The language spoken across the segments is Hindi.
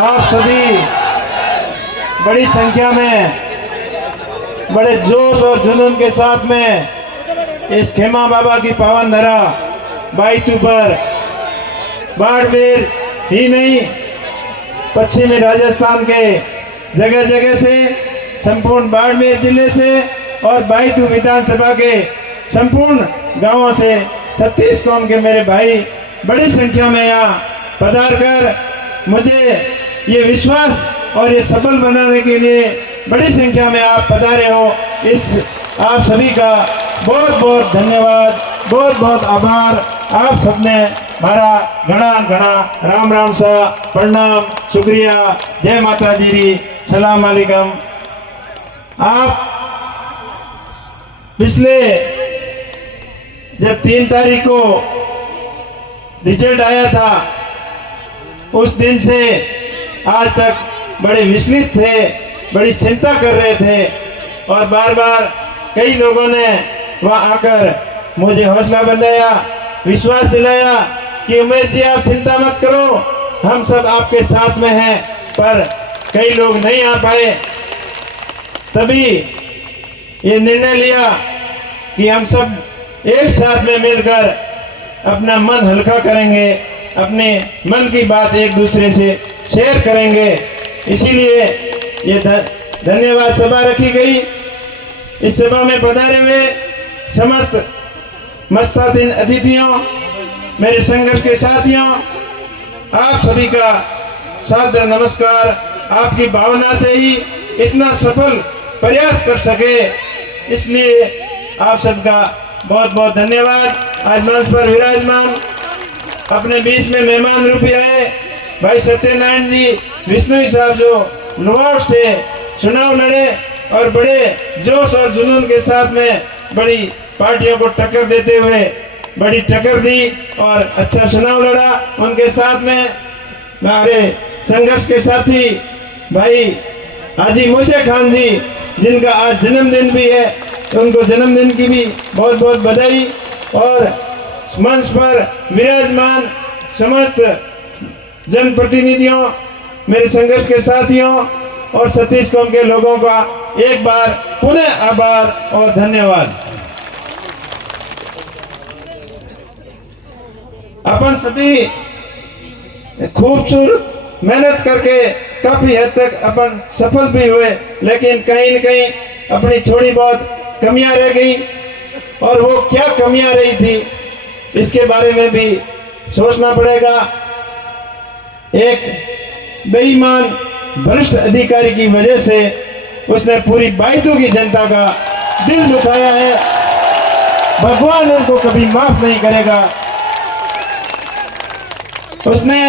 आप सभी बड़ी संख्या में बड़े जोश और जुनून के साथ में इस खेमा बाबा की पावन धरा बाईतू पर बाड़मेर ही नहीं, पश्चिमी राजस्थान के जगह जगह से, संपूर्ण बाड़मेर जिले से और बाईतू विधानसभा के संपूर्ण गांवों से 36 कौम के मेरे भाई बड़ी संख्या में यहाँ पधार कर मुझे ये विश्वास और ये सफल बनाने के लिए बड़ी संख्या में आप पधारे हो। इस आप सभी का बहुत बहुत धन्यवाद, बहुत बहुत आभार। आप सबने हमारा घना घना राम राम सा प्रणाम, शुक्रिया, जय माता जी, सलाम अलैकुम। आप पिछले जब 3 तारीख को रिजल्ट आया था उस दिन से आज तक बड़े विचलित थे, बड़ी चिंता कर रहे थे और बार बार कई लोगों ने वहाँ आकर मुझे हौसला बंधाया, विश्वास दिलाया कि उमेश जी आप चिंता मत करो, हम सब आपके साथ में हैं। पर कई लोग नहीं आ पाए, तभी ये निर्णय लिया कि हम सब एक साथ में मिलकर अपना मन हल्का करेंगे, अपने मन की बात एक दूसरे से शेयर करेंगे। इसीलिए ये धन्यवाद सभा रखी गई। इस सभा में पधारे हुए समस्त मस्तातीन अतिथियों, मेरे संघर्ष के साथियों, आप सभी का सादर नमस्कार। आपकी भावना से ही इतना सफल प्रयास कर सके, इसलिए आप सबका बहुत बहुत धन्यवाद। आज मंच पर विराजमान अपने बीच में मेहमान रूपी आए भाई सत्यनारायण जी विष्णु साहब, जो लुहार से चुनाव लड़े और बड़े जोश और जुनून के साथ में बड़ी पार्टियों को टक्कर देते हुए बड़ी टक्कर दी और अच्छा चुनाव लड़ा। उनके साथ में हमारे संघर्ष के साथी भाई हाजी मूसे खान जी, जिनका आज जन्मदिन भी है, उनको जन्मदिन की भी बहुत बहुत बधाई। और मंच पर विराजमान समस्त जनप्रतिनिधियों, मेरे संघर्ष के साथियों और 36 कौम के लोगों का एक बार पुनः आभार और धन्यवाद। अपन सभी खूबसूरत मेहनत करके काफी हद तक अपन सफल भी हुए, लेकिन कहीं न कहीं अपनी थोड़ी बहुत कमियां रह गई। और वो क्या कमियां रही थी इसके बारे में भी सोचना पड़ेगा। एक बेईमान भ्रष्ट अधिकारी की वजह से उसने पूरी बाईतू की जनता का दिल दुखाया है। भगवान उनको कभी माफ नहीं करेगा। उसने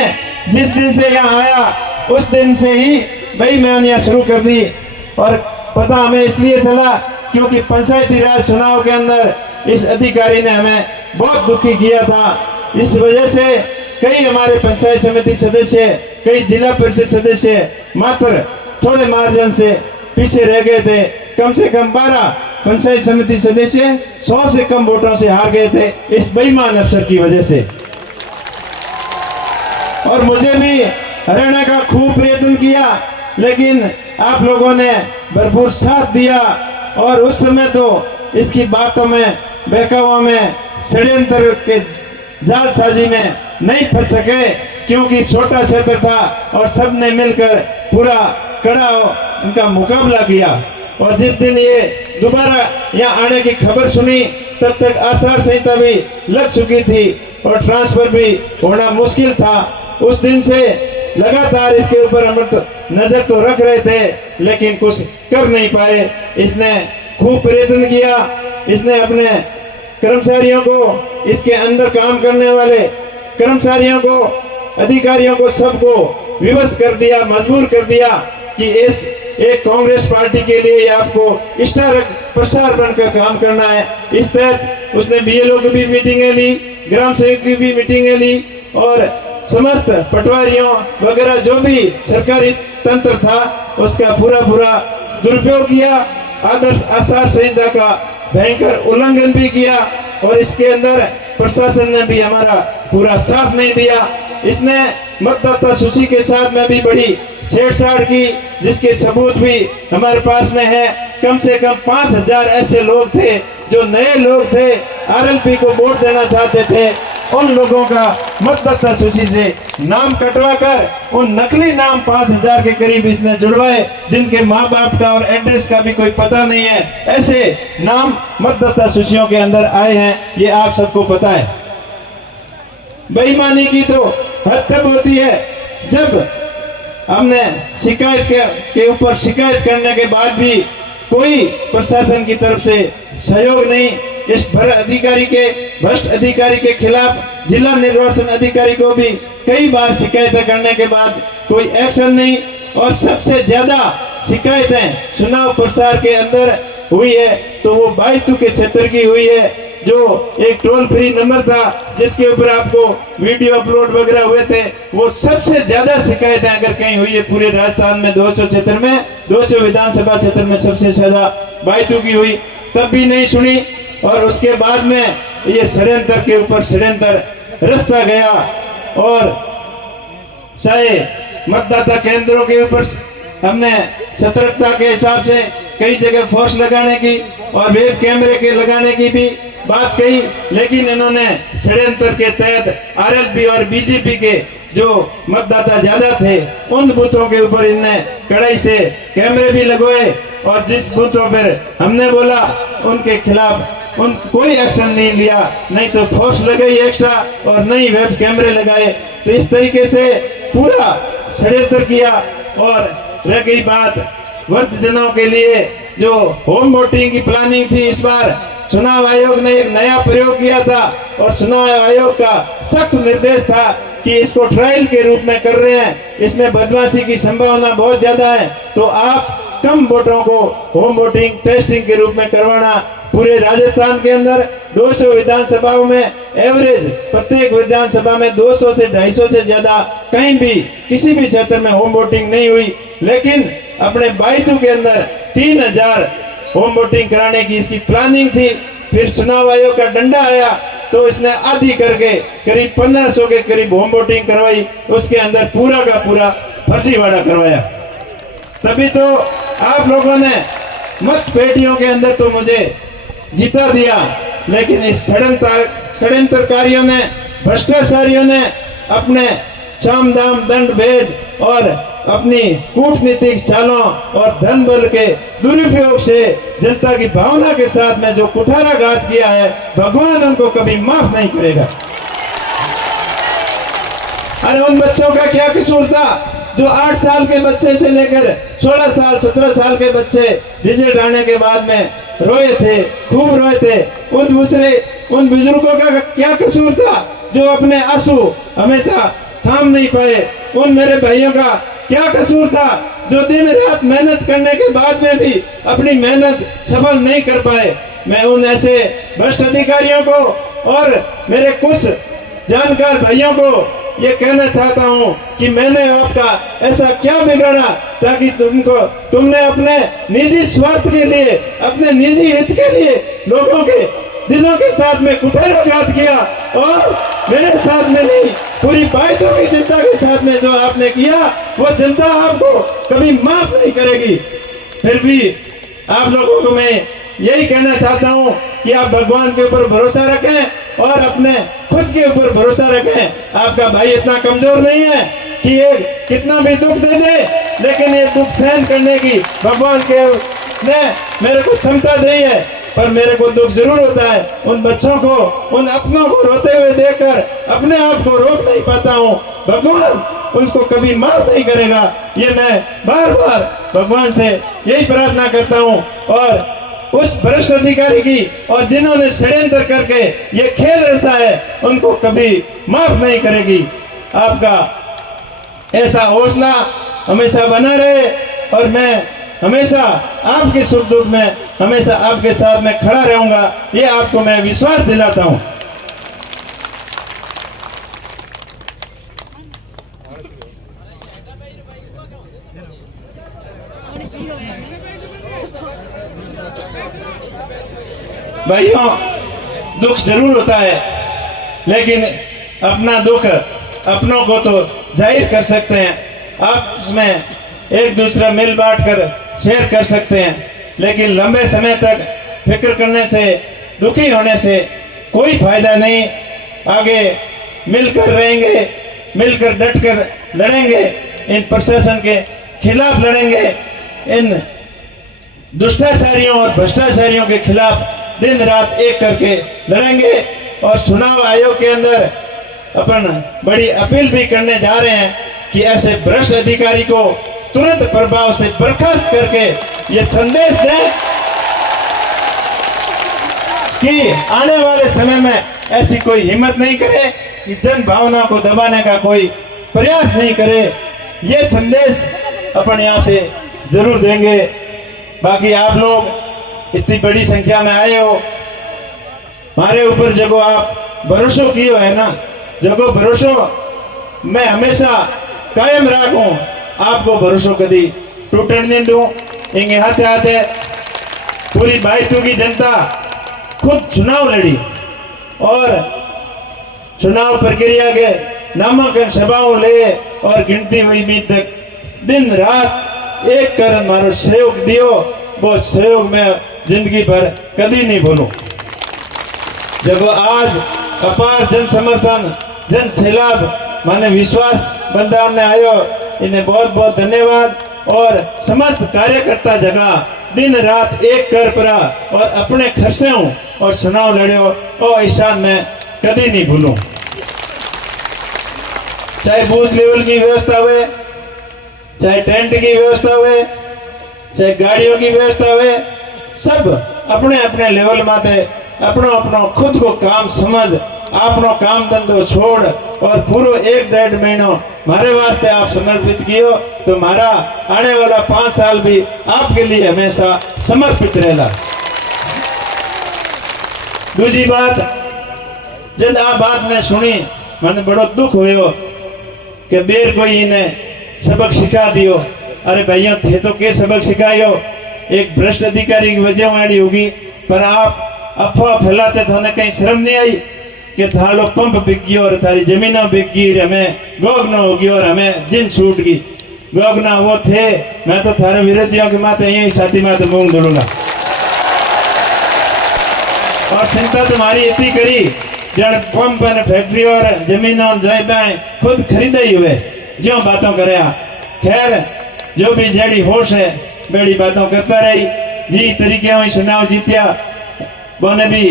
जिस दिन से यहाँ आया उस दिन से ही बेईमानियां शुरू कर दी। और पता हमें इसलिए चला क्योंकि पंचायती राज चुनाव के अंदर इस अधिकारी ने हमें बहुत दुखी किया था। इस वजह से कई हमारे पंचायत समिति सदस्य, कई जिला परिषद सदस्य मात्र थोड़े मार्जिन से पीछे रह गए थे। कम से कम 12 पंचायत समिति सदस्य 100 से कम वोटों से हार गए थे इस बेईमान अफसर की वजह से। और मुझे भी हरियाणा का खूब प्रयत्न किया, लेकिन आप लोगों ने भरपूर साथ दिया। और उस समय तो इसकी बातों में, बहकावों में, षड्यंत्र के जालसाजी में नहीं फंस सके, क्योंकि छोटा क्षेत्र था और सब ने मिलकर पूरा कड़ा उनका मुकाबला किया। और जिस दिन ये दोबारा यहाँ आने की खबर सुनी तब तक आचार संहिता भी लग चुकी थी और ट्रांसफर भी होना मुश्किल था। उस दिन से लगातार इसके ऊपर हम नजर तो रख रहे थे, लेकिन कुछ कर नहीं पाए। इसने खूब प्रयत्न किया, इसने अपने कर्मचारियों को, इसके अंदर काम करने वाले कर्मचारियों को, अधिकारियों को, सबको विवश कर दिया, मजबूर कर दिया कि इस एक कांग्रेस पार्टी के लिए आपको स्टार प्रचार बनकर काम करना है। इस तहत उसने बीएलओ की भी मीटिंगें ली, ग्राम सेवक की भी मीटिंगें ली और समस्त पटवारियों वगैरह जो भी सरकारी तंत्र था उसका पूरा दुरुपयोग किया। आदर्श आचार संहिता का भयंकर उल्लंघन भी किया और इसके अंदर प्रशासन ने भी हमारा पूरा साथ नहीं दिया। इसने मतदाता सूची के साथ में भी बड़ी छेड़छाड़ की, जिसके सबूत भी हमारे पास में है। कम से कम 5000 ऐसे लोग थे जो नए लोग थे, आरएलपी को वोट देना चाहते थे। उन लोगों का मतदाता सूची से नाम कटवाकर उन नकली नाम 5000 के करीब इसने जुड़वाए, जिनके माँ बाप का और एड्रेस का भी कोई पता नहीं है। ऐसे नाम मतदाता सूचियों के अंदर आए हैं, ये आप सबको पता है। बेईमानी की तो हद तक होती है जब हमने शिकायत के ऊपर शिकायत करने के बाद भी कोई प्रशासन की तरफ से सहयोग नहीं। इस भ्रष्ट अधिकारी के खिलाफ जिला निर्वाचन अधिकारी को भी कई बार शिकायतें करने के बाद कोई एक्शन नहीं। और सबसे ज्यादा शिकायतें चुनाव प्रचार के अंदर हुई है तो वो बायतू के क्षेत्र की हुई है, जो एक टोल फ्री नंबर था जिसके ऊपर आपको वीडियो अपलोड वगैरह हुए थे। वो सबसे ज्यादा शिकायतें अगर कहीं हुई है पूरे राजस्थान में 200 क्षेत्र में, 200 विधानसभा क्षेत्र में सबसे ज्यादा बायतू की हुई, तब भी नहीं सुनी। और उसके बाद में ये षड्यंत्र के ऊपर षड्यंत्र रचता गया और चाहे मतदाता केंद्रों के ऊपर हमने सतर्कता के हिसाब से कई जगह फोर्स लगाने की और वेब कैमरे के लगाने की भी बात कही, लेकिन इन्होंने षड्यंत्र के तहत आरएलपी और बीजेपी के जो मतदाता ज्यादा थे उन बूथों के ऊपर इनने कड़ाई से कैमरे भी लगवाए। और जिस बूथों पर हमने बोला उनके खिलाफ कोई एक्शन नहीं लिया, नहीं तो फोर्स लगाई एक्स्ट्रा और नहीं वेब कैमरे लगाए। तो इस तरीके से पूरा षड्यंत्र किया। और रह गई बात वृद्धजनों के लिए जो होम वोटिंग की प्लानिंग थी, इस बार चुनाव आयोग ने एक नया प्रयोग किया था और चुनाव आयोग का सख्त निर्देश था कि इसको ट्रायल के रूप में कर रहे हैं, इसमें बदमाशी की संभावना बहुत ज्यादा है, तो आप कम वोटों को होम वोटिंग टेस्टिंग के रूप में करवाना। पूरे राजस्थान के अंदर 200 विधानसभाओं में एवरेज प्रत्येक विधानसभा में 200 से 250 से ज्यादा कहीं भी किसी भी क्षेत्र में होम वोटिंग नहीं हुई, लेकिन अपने बायतू के अंदर 3000 होम वोटिंग कराने की इसकी प्लानिंग थी। फिर चुनाव आयोग का डंडा आया तो इसने आधी करके करीब 1500 के करीब होम वोटिंग करवाई, उसके अंदर पूरा का पूरा फर्जीवाड़ा करवाया। तभी तो आप लोगों ने मत पेटियों के अंदर तो मुझे जिता दिया, लेकिन इस षड्यंत्रकारियों ने, भ्रष्टाचारियों ने अपने साम दाम दंड भेद और अपनी कूटनीतिक चालों और धन बल के दुरुपयोग से जनता की भावना के साथ में जो कुठाराघात किया है, भगवान उनको कभी माफ नहीं करेगा। अरे उन बच्चों का क्या कसूर था जो 8 साल के बच्चे से लेकर 16 साल 17 साल के बच्चे रिजल्ट आने के बाद में रोए थे, खूब रोए थे। उन बुजुर्गों का क्या कसूर था जो अपने आंसू हमेशा थाम नहीं पाए? उन मेरे भाइयों का क्या कसूर था जो दिन रात मेहनत करने के बाद में भी अपनी मेहनत सफल नहीं कर पाए? मैं उन ऐसे भ्रष्ट अधिकारियों को और मेरे कुछ जानकार भाइयों को ये कहना चाहता हूँ कि मैंने आपका ऐसा क्या बिगाड़ा ताकि तुमने अपने निजी स्वार्थ के लिए, अपने निजी हित के लिए लोगों के दिलों के साथ में कुठाराघात किया और मेरे साथ में नहीं, पूरी बायतू की जनता के साथ में जो आपने किया वो जनता आपको कभी माफ नहीं करेगी। फिर भी आप लोगों को मैं यही कहना चाहता हूँ कि आप भगवान के ऊपर भरोसा रखें और अपने खुद के ऊपर भरोसा रखें। आपका भाई इतना कमजोर नहीं है कि ये कितना भी दुख दे दे, लेकिन ये दुख सहन करने की भगवान के ने मेरे को क्षमता दी है। पर मेरे को दुख जरूर होता है उन बच्चों को, उन अपनों को रोते हुए देखकर अपने आप को रोक नहीं पाता हूँ। भगवान उसको कभी माफ नहीं करेगा, ये मैं बार बार भगवान से यही प्रार्थना करता हूँ। और उस भ्रष्ट अधिकारी की और जिन्होंने षड्यंत्र करके ये खेल रचा है उनको कभी माफ नहीं करेगी। आपका ऐसा हौसला हमेशा बना रहे और मैं हमेशा आपके सुख दुख में हमेशा आपके साथ में खड़ा रहूंगा, ये आपको मैं विश्वास दिलाता हूं। भाइयों, दुख जरूर होता है, लेकिन अपना दुख अपनों को तो जाहिर कर सकते हैं, आपस में एक दूसरा मिल बांट कर शेयर कर सकते हैं, लेकिन लंबे समय तक फिक्र करने से, दुखी होने से कोई फायदा नहीं। आगे मिलकर रहेंगे, मिलकर डटकर लड़ेंगे, इन प्रशासन के खिलाफ लड़ेंगे, इन दुष्टाचारियों और भ्रष्टाचारियों के खिलाफ दिन रात एक करके लड़ेंगे। और चुनाव आयोग के अंदर अपन बड़ी अपील भी करने जा रहे हैं कि ऐसे भ्रष्ट अधिकारी को तुरंत प्रभाव से बर्खास्त करके ये संदेश दें कि आने वाले समय में ऐसी कोई हिम्मत नहीं करे कि जन भावना को दबाने का कोई प्रयास नहीं करे। ये संदेश अपन यहाँ से जरूर देंगे। बाकी आप लोग इतनी बड़ी संख्या में आए हो, हमारे ऊपर जगो आप भरोसा किए है ना, जगो भरोसा मैं हमेशा कायम रखूं, आपको भरोसा कभी टूटने नहीं दूं। इंगे हाथे हाथे पूरी बाइतू की जनता खुद चुनाव लड़ी और चुनाव प्रक्रिया के नामांकन सभाओं ले और गिनती हुई भी तक दिन रात एक कर मारो सहयोग दियो, वो सहयोग में जिंदगी भर कभी नहीं भूलूं। जब आज अपार जन समर्थन, जन सैलाब माने विश्वास बंदान ने आयो, इन्हें बहुत बहुत धन्यवाद। और समस्त कार्यकर्ता जगह दिन रात एक कर परा और अपने खर्चे हूँ और चुनाव लड़ो और ईशान में कभी नहीं भूलूं। चाहे बूथ लेवल की व्यवस्था हुए, चाहे टेंट की व्यवस्था हुए, चाहे गाड़ियों की व्यवस्था हुए, सब अपने अपने लेवल माते अपनो अपनो खुद को काम समझ अपनो काम धंधो छोड़ और पूरा 1-1.5 महीनों मारे वास्ते आप समर्पित कियो, तो मारा आने वाला 5 साल भी आपके लिए हमेशा समर्पित रहेगा। दूसरी बात, जब आप बात में सुनी मैंने बड़ो दुख हुयो कि बेर कोई इन्हें सबक सिखा दियो। अरे भैया थे तो के सबक सिखायो, एक भ्रष्ट अधिकारी की वजह वाली होगी, पर आप अफवाह फैलाते तो हमें कहीं शर्म नहीं आई कि थारो पंप बिक गई और थारी जमीना बिक गई, हमें गोगना होगी और हमें जिन छूट गई। गोगना वो थे, मैं तो थारे विरोधियों के माथे यही छाती माथे मूंग धुलूंगा। और चिंता तुम्हारी इतनी करी जन पंप और फैक्ट्री और जमीनों जायदाएं खुद खरीदा ही हुए जो बातों करे। खैर जो भी जड़ी होश है बड़ी बातों करता रही, जी तरीके हुई चुनाव जीतिया बोने भी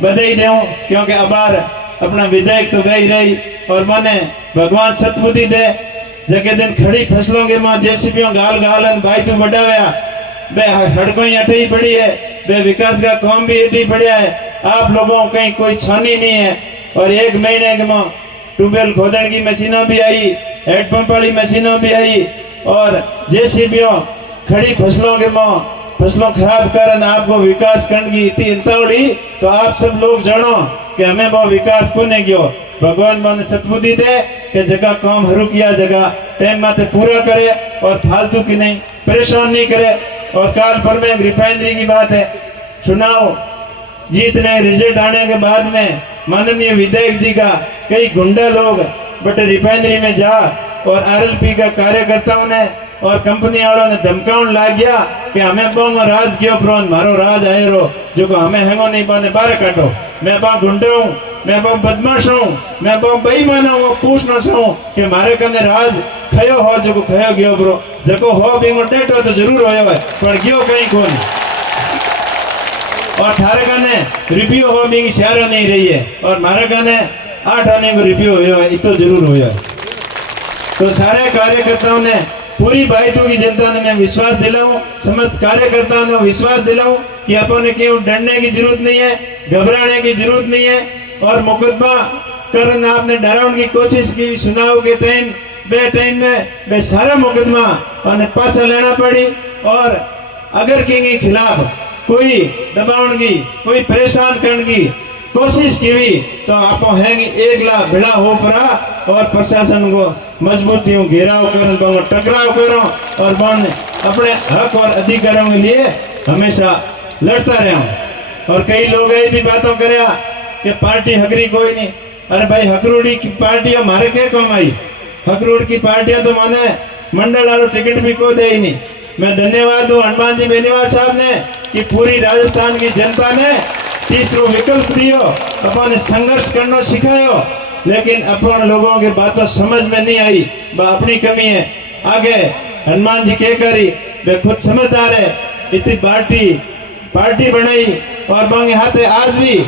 बधाई दूं, क्योंकि अबार अपना विधायक तो गई रही और मैंने भगवान सतबुद्धि दे। जके दिन खड़ी फसलों के मां जेसीबीओ गाल गालन भाई तू बढ़ाया, बे सड़कों ही अटे ही पड़ी है, बे विकास का काम भी अटे ही पड़ा है। आप लोगों को कहीं कोई छानी नहीं है। और 1 महीने के मां ट्यूबवेल खोदने की मशीनों भी आई, हेडपंप वाली मशीनों भी आई और जेसीबीओ खड़ी फसलों के मां फसलों खराब करन आपको विकास करने की इतनी इंतावड़ी, तो आप सब लोग जानो कि हमें वो विकास को नहीं गयो। भगवान मन सतबुद्धि दे कि जगह काम हरू किया जगह टाइम माते पूरा करे और फालतू की नहीं परेशान नहीं करे। और काल पर में रिफाइनरी की बात है, चुनाव जीतने रिजल्ट आने के बाद में माननीय विधायक जी का कई गुंडा लोग बट रिफाइनरी में जा और आरएलपी का कार्यकर्ताओं ने और कंपनी वालों ने धमकाउन लाग गया कि हमें बोंगो राज क्यों प्रोन मारो राज आए रो जो को हमें हैंगो नहीं पाने बारे काटो। मैं बा गुंडा हूँ, मैं बा बदमाश हूँ, मैं बा बेईमान हूँ, पूछना चाहूँ कि मारे कने राज खयो हो जो को खयो गयो ब्रो जको हो बिंगो डेटो तो जरूर होयो है पर गयो कहीं कौन। और थारे कने रिव्यू हो बिंगी शहर नहीं रही है और मारे कने 8 आने को रिव्यू होयो है, इतो जरूर होयो है। तो सारे कार्यकर्ताओं ने पूरी बाइतू की जनता ने मैं विश्वास दिलाऊं, समस्त कार्यकर्ताओं ने विश्वास दिलाऊं कि अपन ने क्यों डरने की जरूरत नहीं है, घबराने की जरूरत नहीं है। और मुकदमा करना आपने डराने की कोशिश की चुनाव के टाइम बे टाइम में बे सारा मुकदमा और पासा लेना पड़ी। और अगर के खिलाफ कोई दबाव की कोई परेशान करने की कोशिश की हुई तो आप हैंगी 1 लाख भिड़ा हो पड़ा और प्रशासन को मजबूतियों घेराव करो टकराव करो और बन अपने हक और अधिकारों के लिए हमेशा लड़ता रहा हूँ। और कई लोग ये भी बातों करे कि पार्टी हकरी कोई नहीं, अरे भाई हकरोड़ी की पार्टी हमारे क्या काम आई? हकरोड़ की पार्टियां तो माने मंडल वालों टिकट भी को दे ही नहीं। मैं धन्यवाद दूं हनुमान जी बेनीवाल साहब ने कि पूरी राजस्थान की जनता ने तीसरो विकल्प दियो, अपने संघर्ष करना सिखायो, लेकिन अपन लोगों की बातों समझ में नहीं आई, अपनी कमी है। आगे हनुमान जी क्या करी, वे खुद समझदार है, इतनी पार्टी बनाई और मांगे हाथे आज भी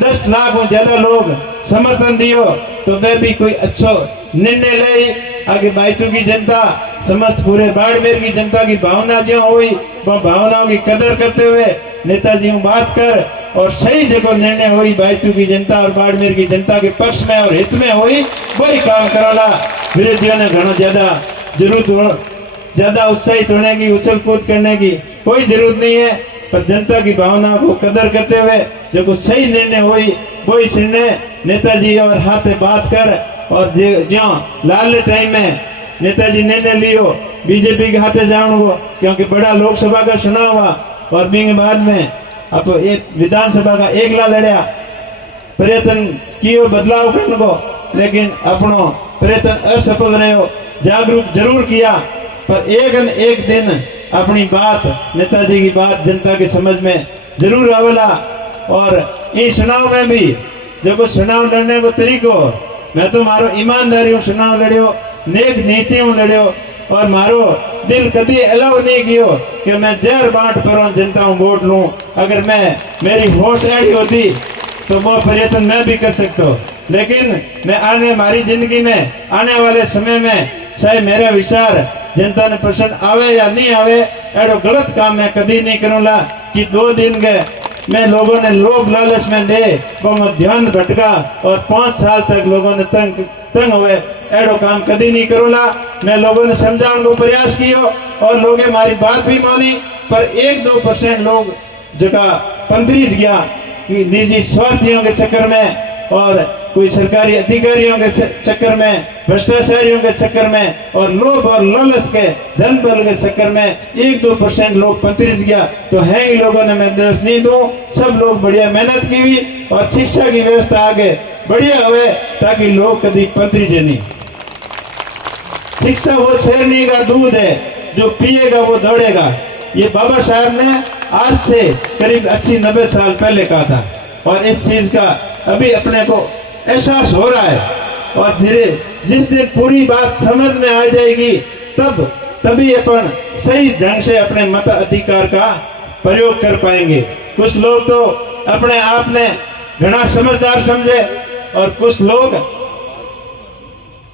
10 लाख से ज्यादा लोग समर्थन दियो, तो वे भी कोई अच्छा निर्णय ले। आगे बायतू की जनता समस्त पूरे बाड़मेर की जनता की भावना जो हुई वो भावनाओं की कदर करते हुए नेताजी बात कर और सही जगह निर्णय हुई, बायतू की जनता और बाड़मेर की जनता के पक्ष में और हित में हुई, वही काम कराला। विरोधियों ने घना ज्यादा उत्साहित होने की, उछल कूद करने की कोई जरूरत नहीं है, पर जनता की भावना को कदर करते हुए जो कुछ सही निर्णय हुई वही निर्णय नेताजी और हाथ बात कर और जो लाल टाइम में नेताजी निर्णय लियो बीजेपी के हाथे जाऊंगो, क्योंकि बड़ा लोकसभा का चुनाव हुआ और बिंग बाद में अब एक विधानसभा का एकला लड़िया, प्रयत्न कियो बदलाव करने को, लेकिन अपनो प्रयत्न असफल रहे। जागरूक जरूर किया, पर एक न एक दिन अपनी बात, नेताजी की बात जनता के समझ में जरूर आवेला। और इस चुनाव में भी जो कुछ चुनाव लड़ने को तरीको, मैं तो मारो ईमानदारी चुनाव लड़ियो, नेक नीतियों लड़ियो, और मारो दिल कभी अलाउ नहीं कियो कि मैं जहर बांट पर जनता वोट लूं। अगर मेरी होश ऐसी होती तो वो प्रयत्न मैं भी कर सकता हूँ, लेकिन मैं हमारी जिंदगी में आने वाले समय में चाहे मेरा विचार जनता ने पसंद आवे या नहीं आवे, एडो गलत काम मैं कभी नहीं करूँगा कि 2 दिन के मैं लोगों ने लोभ लालच में दे वो ध्यान भटका और 5 साल तक लोगों ने तंग हुए, एडो काम कभी नहीं करूँगा। मैं लोगों ने समझाने को प्रयास किया और लोग हमारी बात भी मानी, पर 1-2% लोग जगह पंतरीज गया कि निजी स्वार्थियों के चक्कर में और कोई सरकारी अधिकारियों के चक्कर में, भ्रष्टाचारियों के चक्कर में और लोभ और लालच के धन बल के चक्कर में 1-2% लोग पंतरीज गया। तो है ही लोगों ने, मैं दोष नहीं दूं, सब लोग बढ़िया मेहनत की हुई और शिक्षा की व्यवस्था आगे बढ़िया हुए ताकि लोग कभी पंतरीजे नहीं। शिक्षा वो शेरनी का दूध है, जो पिएगा वो दौड़ेगा, ये बाबा साहब ने आज से करीब 80-90 साल पहले कहा था, और इस चीज का अभी अपने को एहसास हो रहा है। और धीरे जिस दिन पूरी बात समझ में आ जाएगी तभी अपन सही ढंग से अपने मत अधिकार का प्रयोग कर पाएंगे। कुछ लोग तो अपने आप ने घना समझदार समझे और कुछ लोग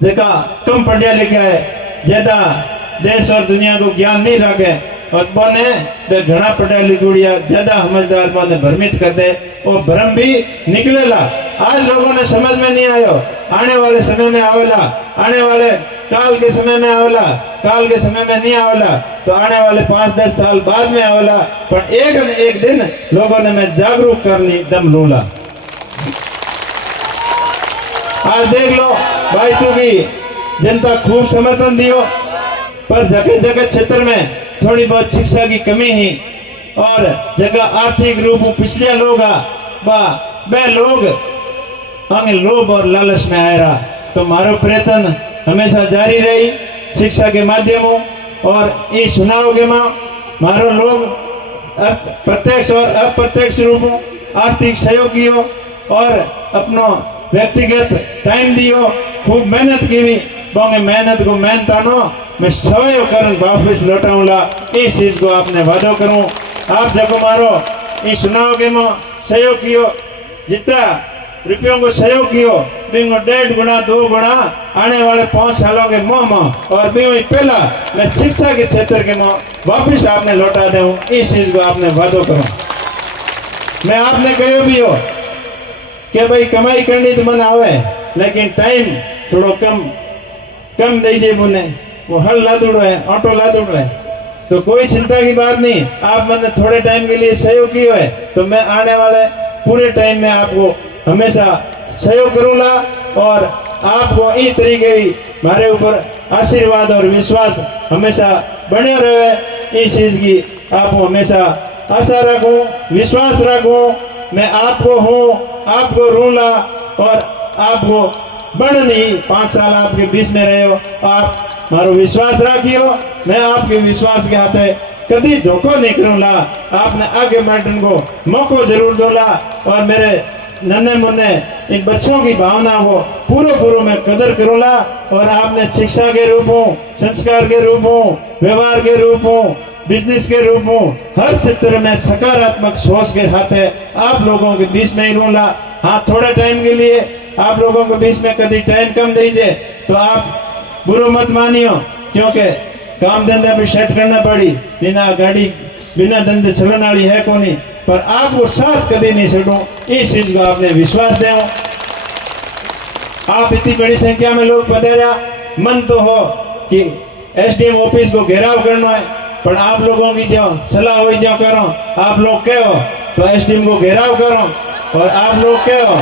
जगह कम पढ़िया लिखा है, ज्यादा देश और दुनिया को ज्ञान नहीं रखे और बने वे घना पढ़ा लिखुड़िया ज्यादा समझदार बने भ्रमित कर दे, वो भ्रम भी निकलेला। आज लोगों ने समझ में नहीं आयो, आने वाले समय में आवेला, आने वाले काल के समय में आवेला, काल के समय में नहीं आवेला तो आने वाले 5-10 साल बाद में आवेला, पर एक न एक दिन लोगों ने मैं जागरूक करनी दम लूला। आज देख लो बायतू की जनता खूब समर्थन दियो, पर जगह जगह क्षेत्र में थोड़ी बहुत शिक्षा की कमी ही और जगह आर्थिक रूप में पिछले लोग वे लोग आगे लोभ और लालच में आए रहा। तो मारो प्रयत्न हमेशा जारी रही शिक्षा के माध्यमों और इस चुनाव के मारो लोग प्रत्यक्ष और अप्रत्यक्ष रूप में आर्थिक सहयोग कियो और अपनो व्यक्तिगत टाइम दियो, खूब मेहनत की भी बोंगे मेहनत को मेहनतानो मैं सवय करन वापस लौटाऊंगा। इस चीज को आपने वादो करूं, आप जब मारो इस चुनाव के में सहयोग कियो, जितना रुपयों को सहयोग कियो बिंगो 1.5 गुना 2 गुना आने वाले 5 सालों के मोह और बिंगो पहला मैं शिक्षा के क्षेत्र के मोह वापस आपने लौटा दूं। इस चीज को आपने वादो करो। मैं आपने कहो भी हो कि भाई कमाई करनी तो मन आवे, लेकिन टाइम थोड़ा कम दीजिए मुझे, वो हल ला दूड़ो है, ऑटो ला दूड़ो है, तो कोई चिंता की बात नहीं। आप मैंने थोड़े टाइम के लिए सहयोग किया है तो मैं आने वाले पूरे टाइम में आपको हमेशा सहयोग करूंगा और आपको इस तरीके ही हमारे ऊपर आशीर्वाद और विश्वास हमेशा बने रहे। इस चीज की आपको हमेशा आशा रखूं, विश्वास रखूं। मैं आपको हूँ, आपको रूला और आपको बढ़नी 5 साल आपके बीच में रहे हो, आप मारो विश्वास रखियो। मैं आपके विश्वास के हाथे कभी धोखो नहीं करूँगा। आपने आगे बढ़ने को मौको जरूर दोला और मेरे नन्हे मुन्ने इन बच्चों की भावना को पूरा मैं कदर करूँगा। और आपने शिक्षा के रूपों, संस्कार के रूपों, व्यवहार के रूपों, बिजनेस के रूपों, हर क्षेत्र में सकारात्मक सोच के हाथे आप लोगों के बीच में ही रहूँगा। हाँ, थोड़े टाइम के लिए आप लोगों के बीच में कभी टाइम कम दीजिए तो आप बुरा मत मानियो, क्योंकि काम धंधा भी सेट करना पड़ी। बिना गाड़ी बिना धंधे चलने वाली है कौन ही, पर आपको साथ कभी नहीं छूटूं, इस चीज को आपने विश्वास दे। आप इतनी बड़ी संख्या में लोग पधारा, मन तो हो कि एसडीएम ऑफिस को घेराव करना है, पर आप लोगों की जो सलाह हुई जो करो, आप लोग कहो तो एसडीएम को घेराव करो, और आप लोग कहो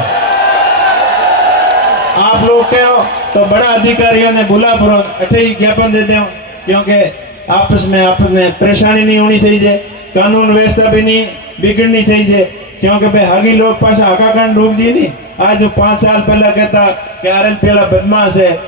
तो बड़ा अधिकारियों ने बुला पुरो अठे ही ज्ञापन देते हो, क्योंकि आपस में परेशानी नहीं होनी चाहिए, कानून व्यवस्था भी नहीं बिगड़नी चाहिए। क्योंकि भाई आगे लोग पास हाका कर डूब जी नहीं। आज जो 5 साल पहले कहता कि आरएल पहला बदमाश है,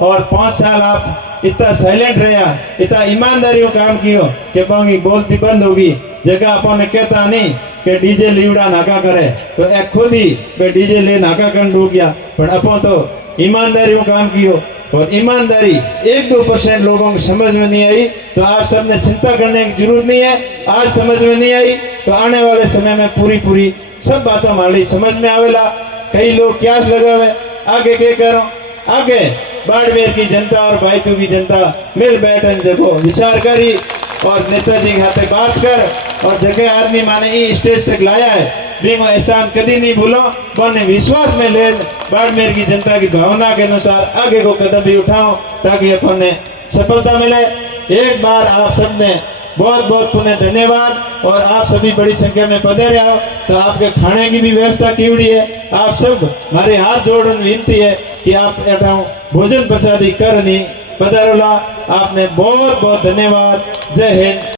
और 5 साल आप इतना साइलेंट रहा, इतना ईमानदारी काम कियो कि बांगी बोलती बंद होगी। जगह अपन ने कहता नहीं कि डीजे लीवड़ा नाका करे, तो एक खुद ही वे डीजे ले नाका कर डूब गया। पर अपन तो ईमानदारी काम कियो, और ईमानदारी 1-2% लोगों को समझ में नहीं आई तो आप सबने चिंता करने की जरूरत नहीं है। आज समझ में नहीं आई तो आने वाले समय में पूरी सब बातों हमारी समझ में आवेला। कई लोग क्या लगावे, आगे क्या करो, आगे बाड़मेर की जनता और भाईतू की जनता मिल बैठन जगो विचार करी और नेताजी के हाथे बात कर, और जगह आदमी माने ये स्टेज तक लाया है बिंगो एहसान कभी नहीं भूलो। बने विश्वास में ले बाड़मेर की जनता की भावना के अनुसार आगे को कदम भी उठाओ ताकि अपन ने सफलता मिले। एक बार आप सबने बहुत पुनः धन्यवाद। और आप सभी बड़ी संख्या में पधारे हो तो आपके खाने की भी व्यवस्था की हुई है। आप सब हमारे हाथ जोड़ने विनती है कि आप भोजन प्रसादी कर नहीं पधारोला। आपने बहुत धन्यवाद। जय हिंद।